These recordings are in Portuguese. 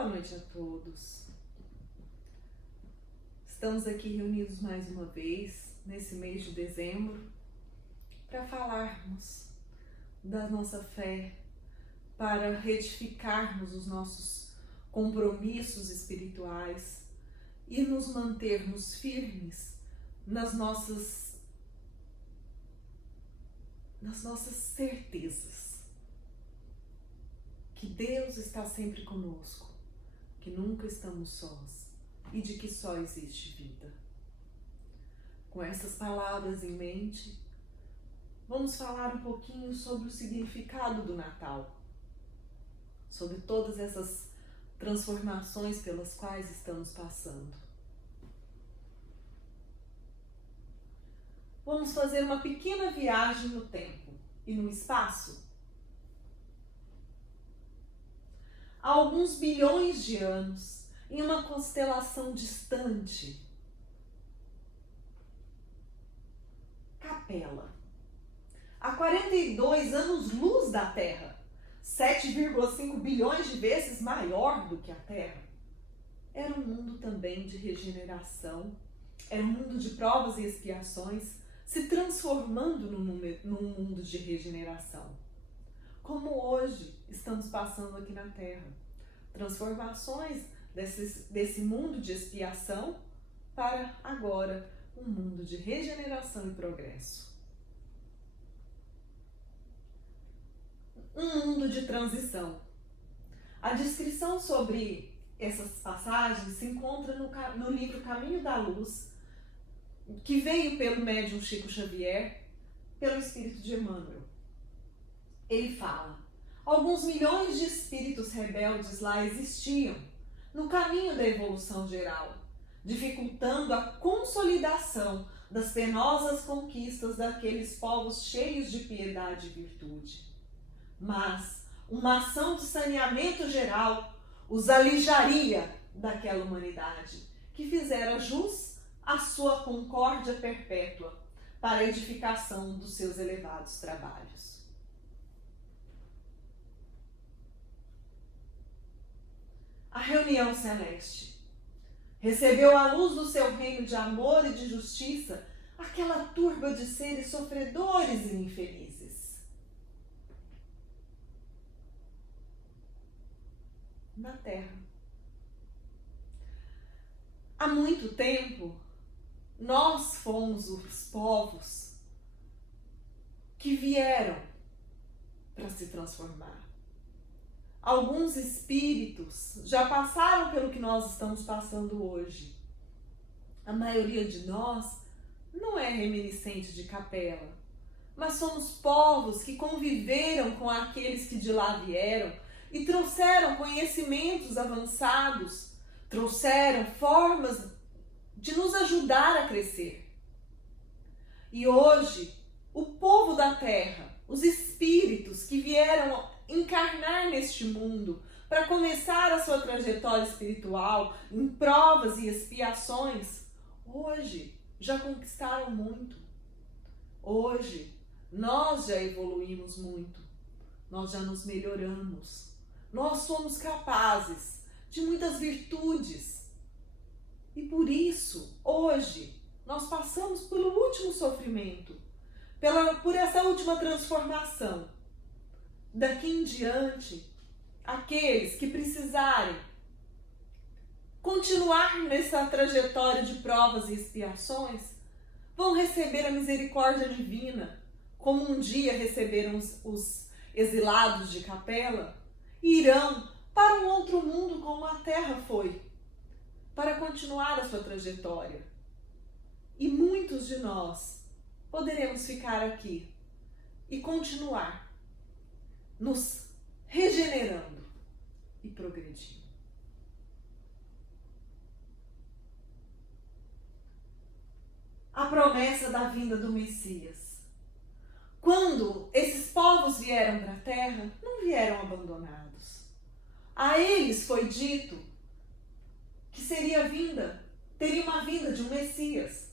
Boa noite a todos. Estamos aqui reunidos mais uma vez, nesse mês de dezembro, para falarmos da nossa fé, para retificarmos os nossos compromissos espirituais e nos mantermos firmes nas nossas certezas. Que Deus está sempre conosco, que nunca estamos sós e de que só existe vida. Com essas palavras em mente, vamos falar um pouquinho sobre o significado do Natal, sobre todas essas transformações pelas quais estamos passando. Vamos fazer uma pequena viagem no tempo e no espaço. Há alguns bilhões de anos, em uma constelação distante, Capela, a 42 anos-luz da Terra, 7,5 bilhões de vezes maior do que a Terra, era um mundo também de regeneração, era um mundo de provas e expiações, se transformando num mundo de regeneração. Como hoje estamos passando aqui na Terra. Transformações desse mundo de expiação para agora um mundo de regeneração e progresso. Um mundo de transição. A descrição sobre essas passagens se encontra no livro Caminho da Luz, que veio pelo médium Chico Xavier, pelo espírito de Emmanuel. Ele fala: alguns milhões de espíritos rebeldes lá existiam, no caminho da evolução geral, dificultando a consolidação das penosas conquistas daqueles povos cheios de piedade e virtude. Mas uma ação de saneamento geral os alijaria daquela humanidade, que fizera jus à sua concórdia perpétua para a edificação dos seus elevados trabalhos. A reunião celeste recebeu à luz do seu reino de amor e de justiça aquela turba de seres sofredores e infelizes. Na Terra. Há muito tempo, nós fomos os povos que vieram para se transformar. Alguns espíritos já passaram pelo que nós estamos passando hoje. A maioria de nós não é reminiscente de Capela, mas somos povos que conviveram com aqueles que de lá vieram e trouxeram conhecimentos avançados, trouxeram formas de nos ajudar a crescer. E hoje, o povo da Terra, os espíritos que vieram encarnar neste mundo para começar a sua trajetória espiritual em provas e expiações, hoje já conquistaram muito. Hoje nós já evoluímos muito, nós já nos melhoramos, nós somos capazes de muitas virtudes e por isso hoje nós passamos pelo último sofrimento, por essa última transformação. Daqui em diante, aqueles que precisarem continuar nessa trajetória de provas e expiações vão receber a misericórdia divina, como um dia receberam os exilados de Capela, e irão para um outro mundo como a Terra foi, para continuar a sua trajetória. E muitos de nós poderemos ficar aqui e continuar nos regenerando e progredindo. A promessa da vinda do Messias. Quando esses povos vieram para a Terra, não vieram abandonados. A eles foi dito que teria uma vinda de um Messias,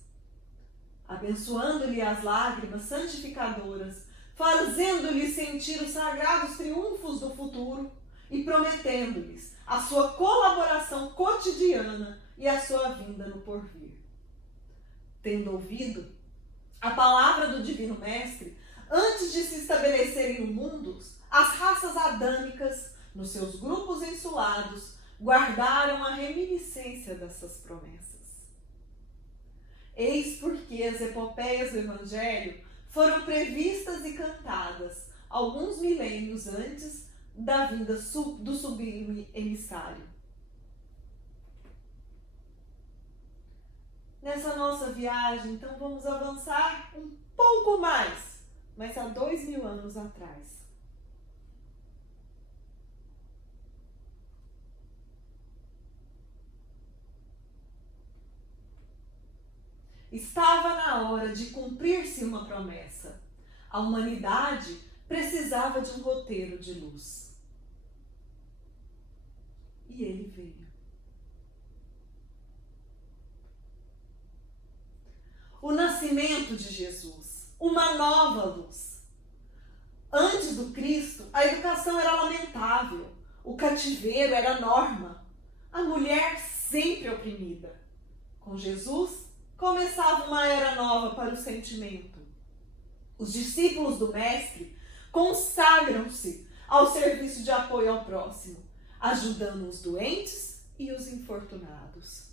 abençoando-lhe as lágrimas santificadoras, fazendo-lhe sentir os sagrados triunfos do futuro e prometendo-lhes a sua colaboração cotidiana e a sua vinda no porvir. Tendo ouvido a palavra do Divino Mestre, antes de se estabelecerem no mundo, as raças adâmicas, nos seus grupos insulados, guardaram a reminiscência dessas promessas. Eis porque as epopeias do Evangelho foram previstas e cantadas alguns milênios antes da vinda do sublime emissário. Nessa nossa viagem, então, vamos avançar um pouco mais, mas há 2000 anos atrás. Estava na hora de cumprir-se uma promessa. A humanidade precisava de um roteiro de luz. E ele veio. O nascimento de Jesus, uma nova luz. Antes do Cristo, a educação era lamentável, o cativeiro era a norma, a mulher sempre oprimida. Com Jesus, começava uma era nova para o sentimento. Os discípulos do Mestre consagram-se ao serviço de apoio ao próximo, ajudando os doentes e os infortunados.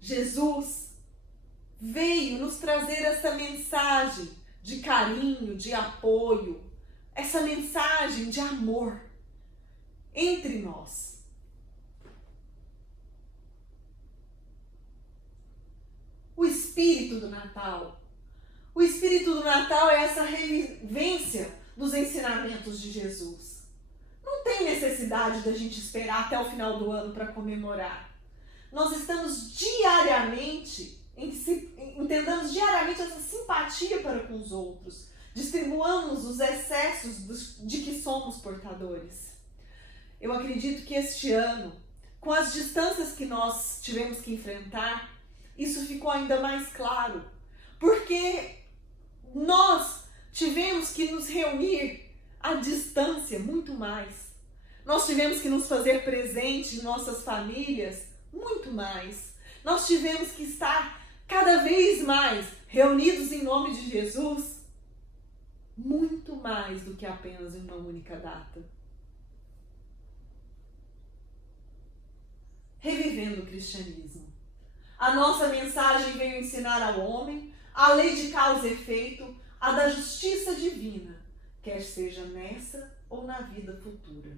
Jesus veio nos trazer essa mensagem de carinho, de apoio, essa mensagem de amor entre nós. O espírito do Natal. O espírito do Natal é essa revivência dos ensinamentos de Jesus. Não tem necessidade da gente esperar até o final do ano para comemorar. Nós estamos diariamente, entendamos diariamente essa simpatia para com os outros. Distribuamos os excessos de que somos portadores. Eu acredito que este ano, com as distâncias que nós tivemos que enfrentar, isso ficou ainda mais claro. Porque nós tivemos que nos reunir à distância muito mais. Nós tivemos que nos fazer presente em nossas famílias muito mais. Nós tivemos que estar cada vez mais reunidos em nome de Jesus muito mais do que apenas em uma única data. Revivendo o cristianismo. A nossa mensagem veio ensinar ao homem a lei de causa e efeito, a da justiça divina, quer seja nessa ou na vida futura.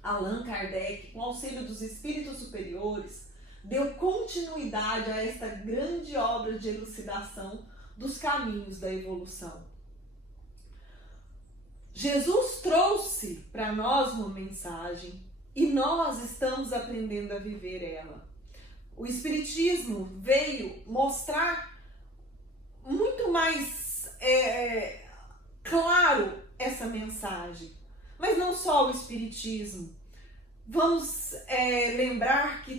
Allan Kardec, com auxílio dos espíritos superiores, deu continuidade a esta grande obra de elucidação dos caminhos da evolução. Jesus trouxe para nós uma mensagem e nós estamos aprendendo a viver ela. O Espiritismo veio mostrar muito mais claro essa mensagem. Mas não só o Espiritismo. Vamos lembrar que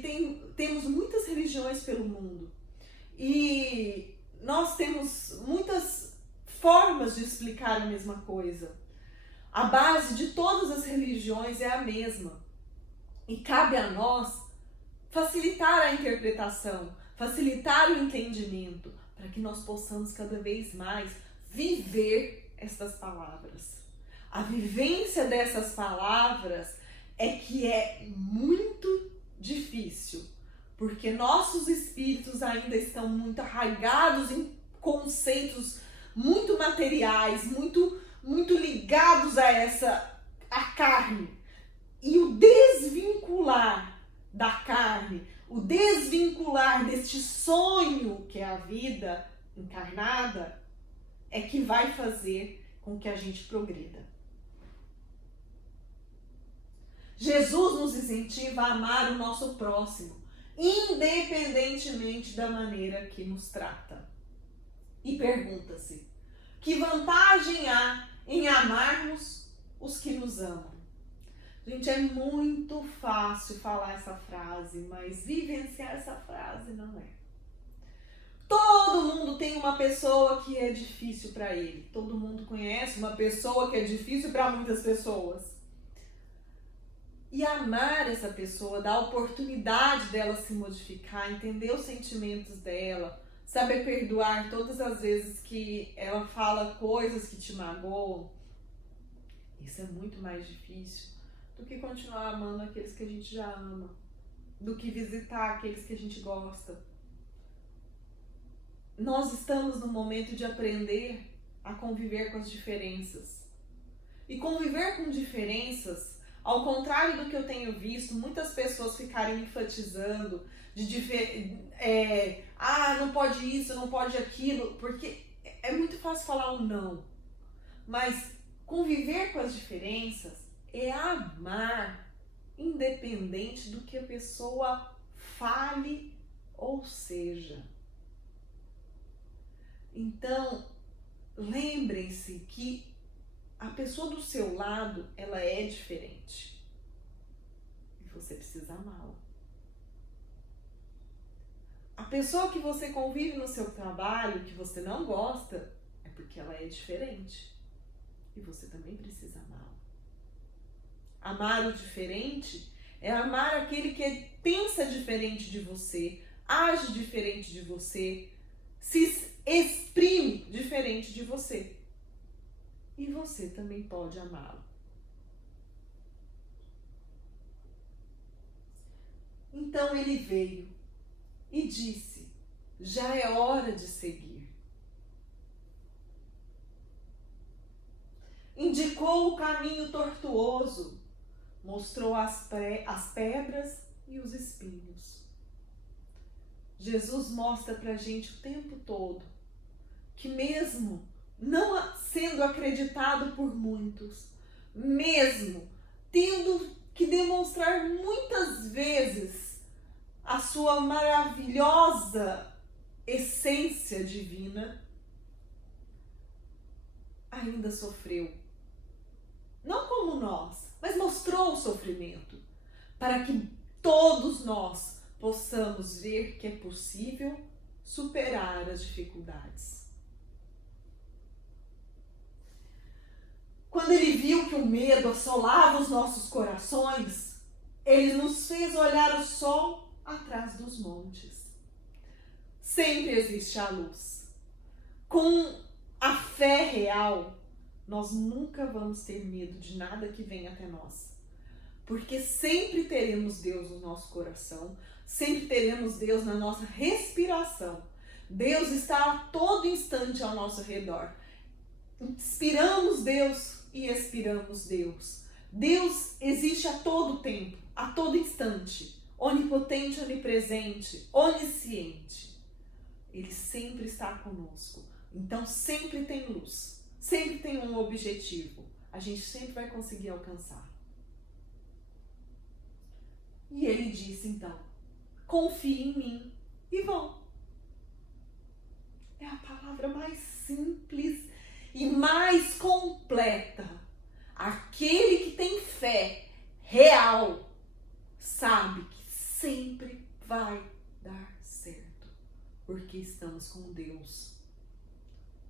temos muitas religiões pelo mundo. E nós temos muitas formas de explicar a mesma coisa. A base de todas as religiões é a mesma. E cabe a nós facilitar a interpretação, facilitar o entendimento, para que nós possamos cada vez mais viver estas palavras. A vivência dessas palavras é que é muito difícil, porque nossos espíritos ainda estão muito arraigados em conceitos muito materiais, muito ligados a carne. E o desvincular da carne, o desvincular deste sonho que é a vida encarnada, é que vai fazer com que a gente progrida. Jesus nos incentiva a amar o nosso próximo, independentemente da maneira que nos trata. E pergunta-se, que vantagem há em amarmos os que nos amam? Gente, é muito fácil falar essa frase, mas vivenciar essa frase não é. Todo mundo tem uma pessoa que é difícil para ele. Todo mundo conhece uma pessoa que é difícil para muitas pessoas. E amar essa pessoa, dar a oportunidade dela se modificar, entender os sentimentos dela, saber perdoar todas as vezes que ela fala coisas que te magoam. Isso é muito mais difícil do que continuar amando aqueles que a gente já ama, do que visitar aqueles que a gente gosta. Nós estamos no momento de aprender a conviver com as diferenças. E conviver com diferenças, ao contrário do que eu tenho visto, muitas pessoas ficarem enfatizando não pode isso, não pode aquilo, porque é muito fácil falar um não. Mas conviver com as diferenças é amar, independente do que a pessoa fale ou seja. Então, lembrem-se que a pessoa do seu lado, ela é diferente. E você precisa amá-la. A pessoa que você convive no seu trabalho, que você não gosta, é porque ela é diferente. E você também precisa amá-la. Amar o diferente é amar aquele que pensa diferente de você, age diferente de você, se exprime diferente de você. E você também pode amá-lo. Então ele veio e disse: já é hora de seguir. Indicou o caminho tortuoso, mostrou as pedras e os espinhos. Jesus mostra pra gente o tempo todo que mesmo não sendo acreditado por muitos, mesmo tendo que demonstrar muitas vezes a sua maravilhosa essência divina, ainda sofreu. Não como nós, mas mostrou o sofrimento, para que todos nós possamos ver que é possível superar as dificuldades. Quando ele viu que o medo assolava os nossos corações, ele nos fez olhar o sol atrás dos montes. Sempre existe a luz. Com a fé real, nós nunca vamos ter medo de nada que venha até nós. Porque sempre teremos Deus no nosso coração, sempre teremos Deus na nossa respiração. Deus está a todo instante ao nosso redor. Inspiramos Deus e expiramos Deus. Deus existe a todo tempo, a todo instante, onipotente, onipresente, onisciente. Ele sempre está conosco. Então sempre tem luz, sempre tem um objetivo. A gente sempre vai conseguir alcançar. E ele disse então: confie em mim e vão. É a palavra mais simples e mais completa. Aquele que tem fé real sabe que sempre vai dar certo, porque estamos com Deus.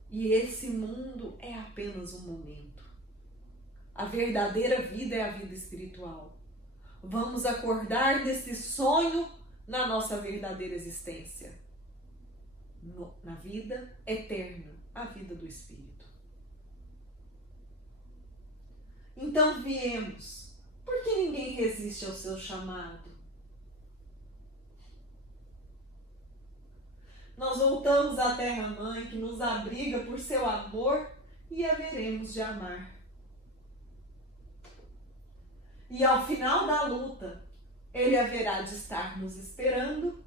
E esse mundo é apenas um momento. A verdadeira vida é a vida espiritual. Vamos acordar desse sonho na nossa verdadeira existência, na vida eterna, a vida do Espírito. Então viemos, porque ninguém resiste ao seu chamado. Nós voltamos à terra-mãe que nos abriga por seu amor e haveremos de amar. E ao final da luta, ele haverá de estar nos esperando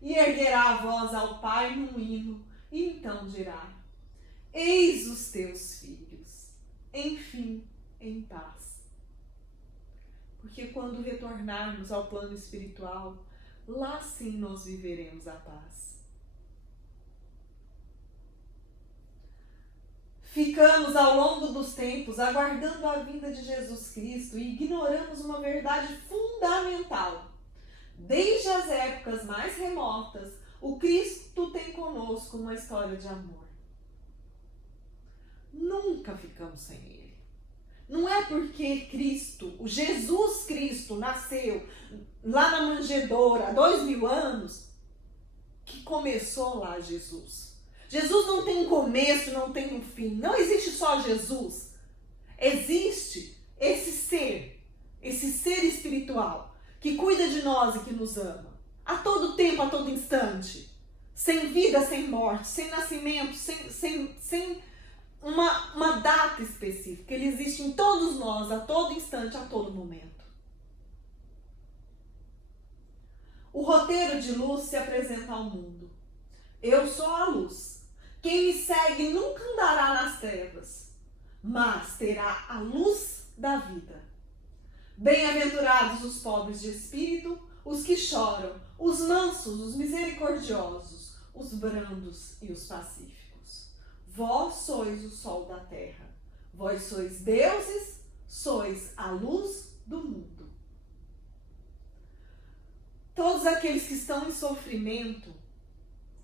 e erguerá a voz ao Pai num hino e então dirá: eis os teus filhos, enfim, em paz. Porque quando retornarmos ao plano espiritual, lá sim nós viveremos a paz. Ficamos ao longo dos tempos aguardando a vinda de Jesus Cristo e ignoramos uma verdade fundamental. Desde as épocas mais remotas, o Cristo tem conosco uma história de amor. Nunca ficamos sem Ele. Não é porque Cristo, o Jesus Cristo, nasceu lá na manjedoura há 2000 anos, que começou lá Jesus. Jesus não tem um começo, não tem um fim. Não existe só Jesus. Existe esse ser espiritual, que cuida de nós e que nos ama. A todo tempo, a todo instante. Sem vida, sem morte, sem nascimento, sem uma data específica. Ele existe em todos nós, a todo instante, a todo momento. O roteiro de luz se apresenta ao mundo. Eu sou a luz. Quem me segue nunca andará nas trevas, mas terá a luz da vida. Bem-aventurados os pobres de espírito, os que choram, os mansos, os misericordiosos, os brandos e os pacíficos. Vós sois o sol da terra. Vós sois deuses, sois a luz do mundo. Todos aqueles que estão em sofrimento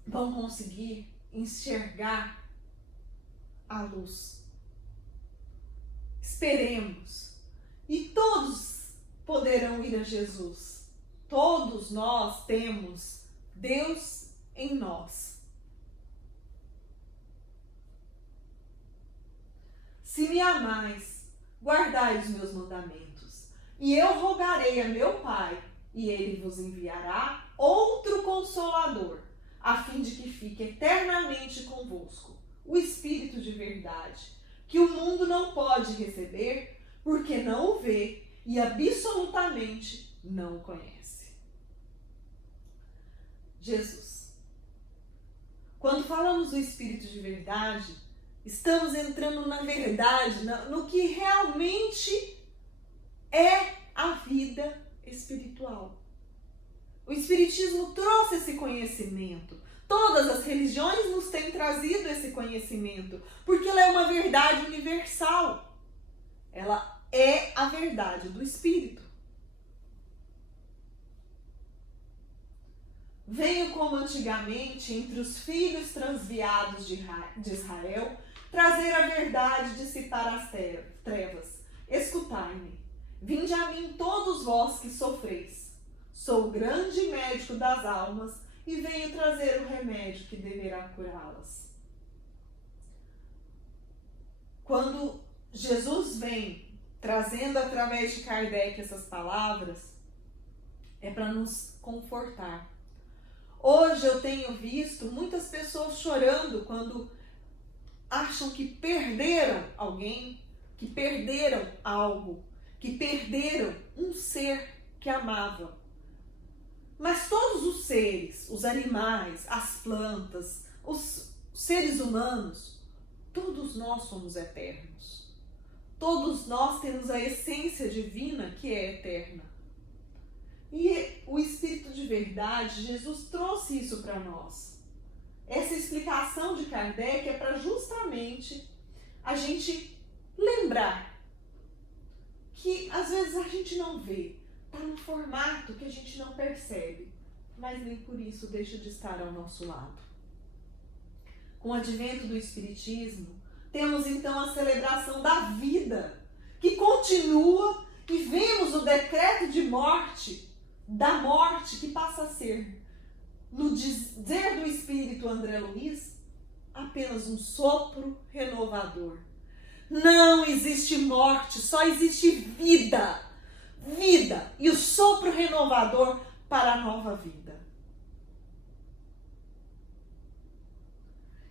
vão conseguir enxergar a luz. Esperemos. E todos poderão ir a Jesus. Todos nós temos Deus em nós. Se me amais, guardai os meus mandamentos, e eu rogarei a meu Pai, e ele vos enviará outro Consolador, a fim de que fique eternamente convosco, o Espírito de verdade, que o mundo não pode receber, porque não o vê e absolutamente não o conhece. Jesus. Quando falamos do Espírito de verdade, estamos entrando na verdade, no que realmente é a vida espiritual. O Espiritismo trouxe esse conhecimento. Todas as religiões nos têm trazido esse conhecimento, porque ela é uma verdade universal. Ela é a verdade do Espírito. Venho como antigamente entre os filhos transviados de Israel, trazer a verdade e dissipar as trevas. Escutai-me. Vinde a mim todos vós que sofreis. Sou o grande médico das almas e venho trazer o remédio que deverá curá-las. Quando Jesus vem trazendo através de Kardec essas palavras, é para nos confortar. Hoje eu tenho visto muitas pessoas chorando quando acham que perderam alguém, que perderam algo, que perderam um ser que amava. Mas todos os seres, os animais, as plantas, os seres humanos, todos nós somos eternos. Todos nós temos a essência divina que é eterna. E o Espírito de verdade, Jesus trouxe isso para nós. Essa explicação de Kardec é para justamente a gente lembrar que às vezes a gente não vê, está num formato que a gente não percebe, mas nem por isso deixa de estar ao nosso lado. Com o advento do Espiritismo, temos então a celebração da vida, que continua, e vemos o decreto de morte, da morte, que passa a ser, no dizer do Espírito André Luiz, apenas um sopro renovador. Não existe morte, só existe vida. Vida e o sopro renovador para a nova vida.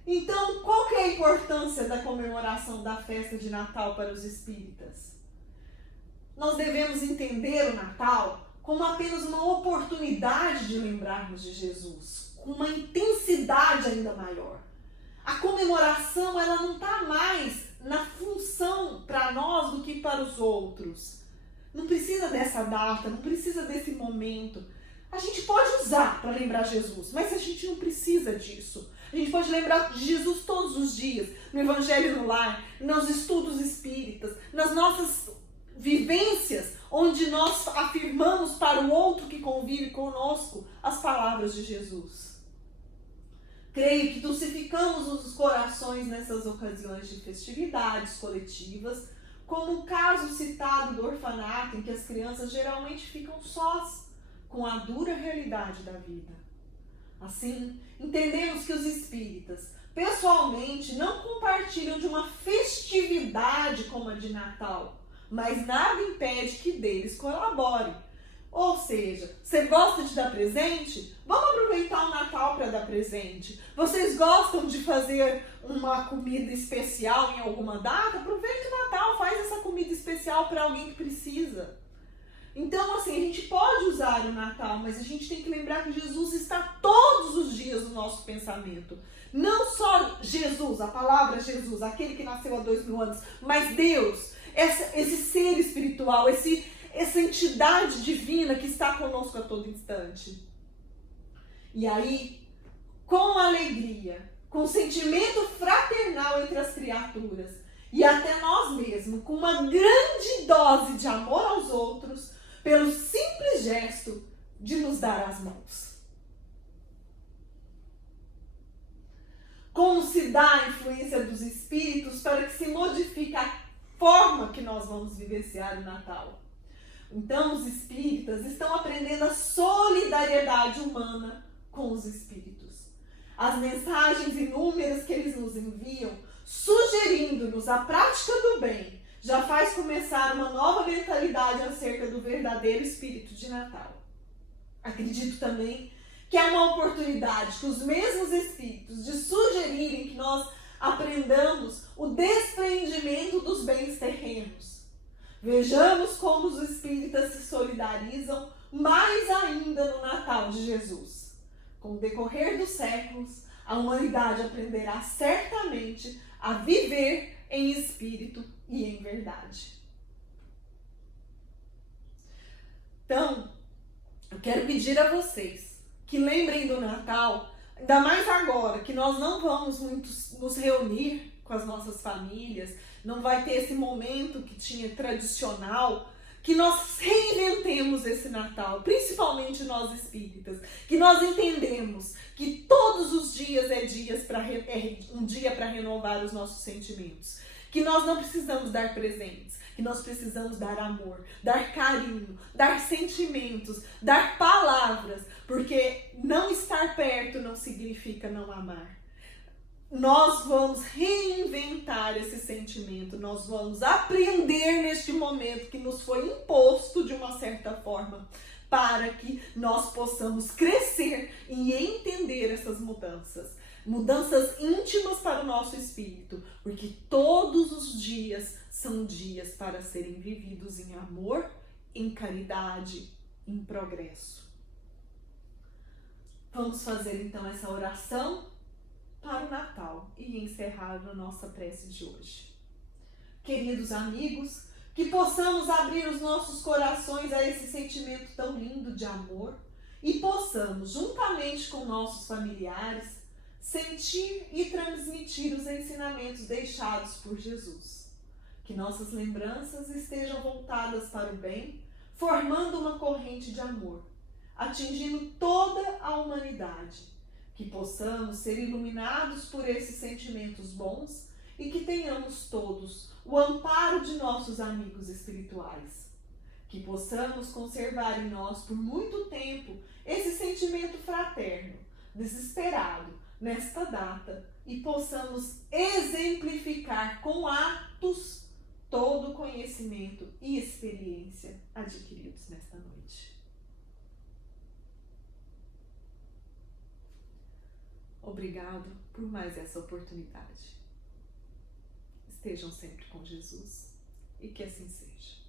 Então, qual que é a importância da comemoração da festa de Natal para os espíritas? Nós devemos entender o Natal como apenas uma oportunidade de lembrarmos de Jesus, com uma intensidade ainda maior. A comemoração, ela não está mais na função para nós do que para os outros. Não precisa dessa data, não precisa desse momento. A gente pode usar para lembrar Jesus, mas a gente não precisa disso. A gente pode lembrar de Jesus todos os dias, no Evangelho no Lar, nos estudos espíritas, nas nossas vivências, onde nós afirmamos para o outro que convive conosco as palavras de Jesus. Creio que dulcificamos os corações nessas ocasiões de festividades coletivas, como o caso citado do orfanato, em que as crianças geralmente ficam sós com a dura realidade da vida. Assim, entendemos que os espíritas, pessoalmente, não compartilham de uma festividade como a de Natal, mas nada impede que deles colaborem. Ou seja, você gosta de dar presente? Vamos aproveitar o Natal para dar presente. Vocês gostam de fazer uma comida especial em alguma data? Aproveita o Natal, faz essa comida especial para alguém que precisa. Então, assim, a gente pode usar o Natal, mas a gente tem que lembrar que Jesus está todos os dias no nosso pensamento. Não só Jesus, a palavra Jesus, aquele que nasceu há 2000 anos, mas Deus, esse ser espiritual, essa entidade divina que está conosco a todo instante. E aí, com alegria, com sentimento fraternal entre as criaturas e até nós mesmos, com uma grande dose de amor aos outros, pelo simples gesto de nos dar as mãos. Como se dá a influência dos espíritos para que se modifique a forma que nós vamos vivenciar o Natal? Então, os espíritas estão aprendendo a solidariedade humana com os espíritos. As mensagens inúmeras que eles nos enviam, sugerindo-nos a prática do bem, já faz começar uma nova mentalidade acerca do verdadeiro espírito de Natal. Acredito também que é uma oportunidade que os mesmos espíritos de sugerirem que nós aprendamos o despreendimento dos bens terrenos. Vejamos como os espíritas se solidarizam mais ainda no Natal de Jesus. Com o decorrer dos séculos, a humanidade aprenderá certamente a viver em espírito e em verdade. Então, eu quero pedir a vocês que lembrem do Natal, ainda mais agora, que nós não vamos muito nos reunir com as nossas famílias, não vai ter esse momento que tinha tradicional, que nós reinventemos esse Natal, principalmente nós espíritas, que nós entendemos que todos os dias é um dia para renovar os nossos sentimentos, que nós não precisamos dar presentes, que nós precisamos dar amor, dar carinho, dar sentimentos, dar palavras, porque não estar perto não significa não amar. Nós vamos reinventar esse sentimento, nós vamos aprender neste momento que nos foi imposto de uma certa forma, para que nós possamos crescer e entender essas mudanças. Mudanças íntimas para o nosso espírito, porque todos os dias são dias para serem vividos em amor, em caridade, em progresso. Vamos fazer então essa oração para o Natal e encerrar a nossa prece de hoje. Queridos amigos, que possamos abrir os nossos corações a esse sentimento tão lindo de amor e possamos, juntamente com nossos familiares, sentir e transmitir os ensinamentos deixados por Jesus. Que nossas lembranças estejam voltadas para o bem, formando uma corrente de amor, atingindo toda a humanidade. Que possamos ser iluminados por esses sentimentos bons e que tenhamos todos o amparo de nossos amigos espirituais. Que possamos conservar em nós por muito tempo esse sentimento fraterno, desesperado nesta data e possamos exemplificar com atos todo o conhecimento e experiência adquiridos nesta noite. Obrigado por mais essa oportunidade. Estejam sempre com Jesus e que assim seja.